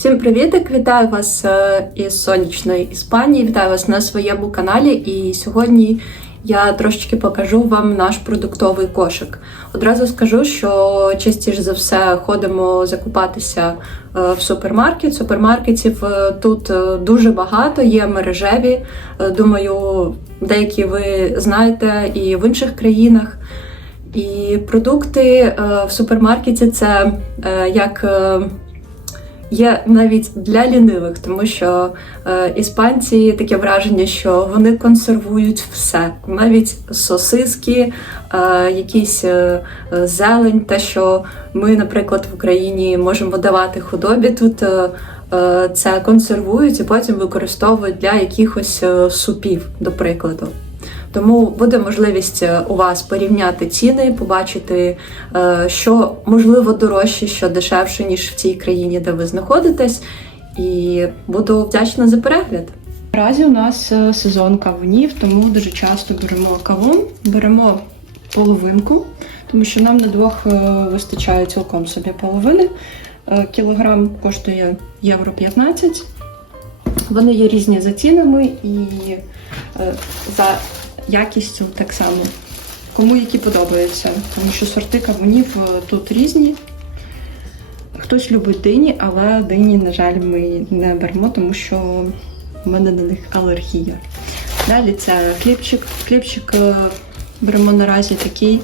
Всім привітик! Вітаю вас е, із сонячної Іспанії. Вітаю вас на своєму каналі. І сьогодні я трошечки покажу вам наш продуктовий кошик. Одразу скажу, що частіше за все ходимо закупатися е, в супермаркет. Супермаркетів е, тут дуже багато, є мережеві. Думаю, деякі ви знаєте і в інших країнах. І продукти в супермаркеті це як є навіть для лінивих, тому що е, іспанці таке враження, що вони консервують все, навіть сосиски, е, якісь е, зелень, те, що ми, наприклад, в Україні можемо давати худобі, тут е, е, це консервують і потім використовують для якихось е, супів, до прикладу. Тому буде можливість е, у вас порівняти ціни, побачити, е, що можливо дорожче, що дешевше, ніж в цій країні, де ви знаходитесь. І буду вдячна за перегляд. Наразі у нас е, сезон кавунів, тому дуже часто беремо кавун, беремо половинку, тому що нам на двох вистачає цілком собі половини. Кілограм коштує євро 15. Вони є різні за цінами і е, за якістю так само. Кому які подобаються, тому що сорти кавунів е, тут різні. Хтось любить дині, але дині, на жаль, ми не беремо, тому що в мене на них алергія. Далі це хлібчик. Хлібчик е, беремо наразі такий.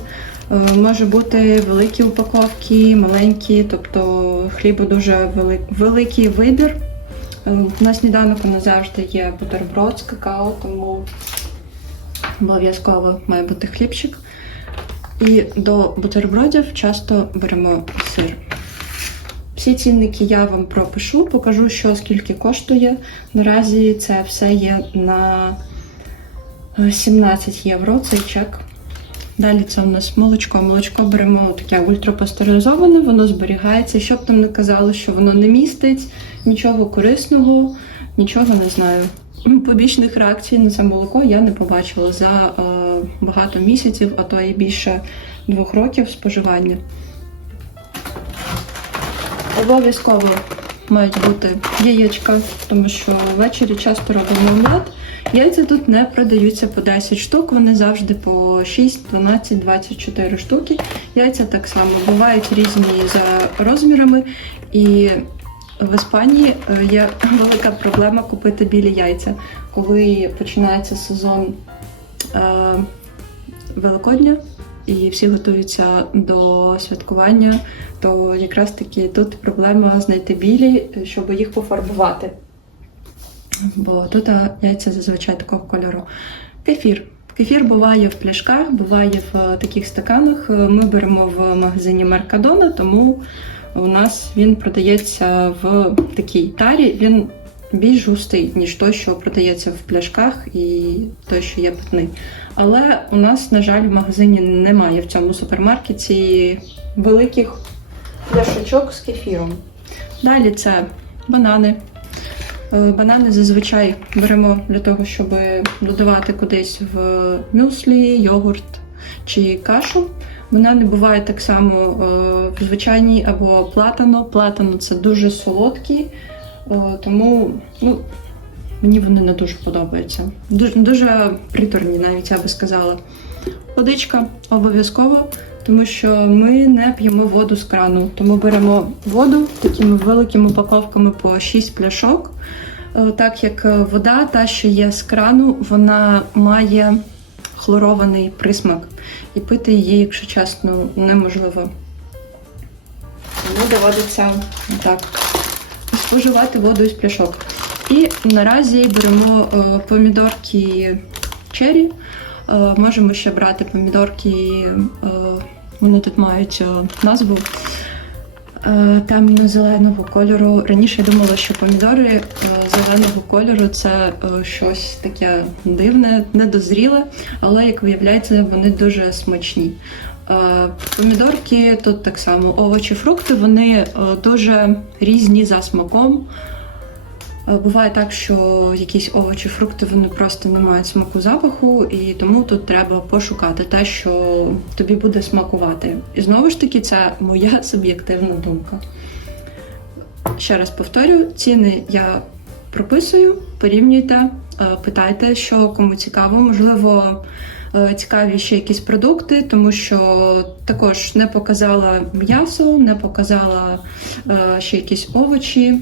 Може бути великі упаковки, маленькі, тобто хлібу дуже великий вибір. Е, На сніданок у нас завжди є бутерброд з какао, тому обов'язково має бути хлібчик. І до бутербродів часто беремо сир. Всі цінники я вам пропишу, покажу, що скільки коштує. Наразі це все є на е, 17 євро цей чек. Далі це у нас молочко. Молочко беремо таке ультрапастеризоване, воно зберігається. Щоб там не казали, що воно не містить нічого корисного, нічого не знаю. Побічних реакцій на це молоко я не побачила за е, багато місяців, а то і більше двох років споживання. Обов'язково мають бути яєчка, тому що ввечері часто робимо омлет. Яйця тут не продаються по 10 штук, вони завжди по 6, 12, 24 штуки. Яйця так само бувають різні за розмірами. І в Іспанії е, є велика проблема купити білі яйця. Коли починається сезон е, Великодня і всі готуються до святкування, то якраз таки тут проблема знайти білі, щоб їх пофарбувати. Бо тут яйця зазвичай такого кольору. Кефір. Кефір буває в пляшках, буває в е, таких стаканах. Е, Ми беремо в магазині Меркадона, тому у нас він продається в такій тарі. Він більш густий, ніж той, що продається в пляшках, і той, що є питний. Але у нас, на жаль, в магазині немає в цьому супермаркеті великих пляшечок з кефіром. Далі це банани. Е, Банани зазвичай беремо для того, щоб додавати кудись в мюслі, йогурт чи кашу. Банани бувають так само е, в звичайній або платано. Платано це дуже солодкі, е, тому ну, мені вони не дуже подобаються. Дуже, дуже приторні, навіть я би сказала. Водичка обов'язково, тому що ми не п'ємо воду з крану, тому беремо воду такими великими упаковками по 6 пляшок. Е, Так як вода, та, що є з крану, вона має хлорований присмак. І пити її, якщо чесно, неможливо. Тому доводиться так споживати воду із пляшок. І наразі беремо е, помідорки чері. Е, можемо ще брати помідорки, вони тут мають е, назву е, темно-зеленого кольору. Раніше я думала, що помідори е, зеленого кольору це щось таке дивне, недозріле, але як виявляється, вони дуже смачні. Помідорки тут так само овочі, фрукти, вони дуже різні за смаком. Е, Буває так, що якісь овочі, фрукти вони просто не мають смаку запаху, і тому тут треба пошукати те, що тобі буде смакувати. І знову ж таки, це моя суб'єктивна думка. Ще раз повторю, ціни я прописую, порівнюйте, е, питайте, що кому цікаво. Можливо, е, цікаві ще якісь продукти, тому що також не показала м'ясо, не показала ще якісь овочі.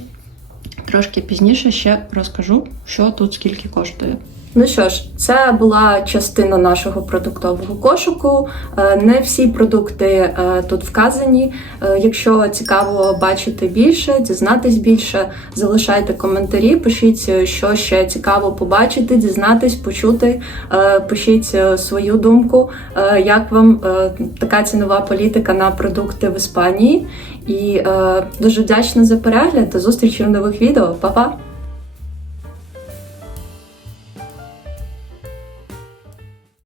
Трошки пізніше ще розкажу, що тут скільки коштує. Ну що ж, це була частина нашого продуктового кошику. Е, Не всі продукти е, тут вказані. Е, Якщо цікаво бачити більше, дізнатись більше, залишайте коментарі, пишіть, що ще цікаво побачити, дізнатись, почути. Пишіть свою думку, як вам така цінова політика на продукти в Іспанії. І дуже вдячна за перегляд. До зустрічі в нових відео. Па-па!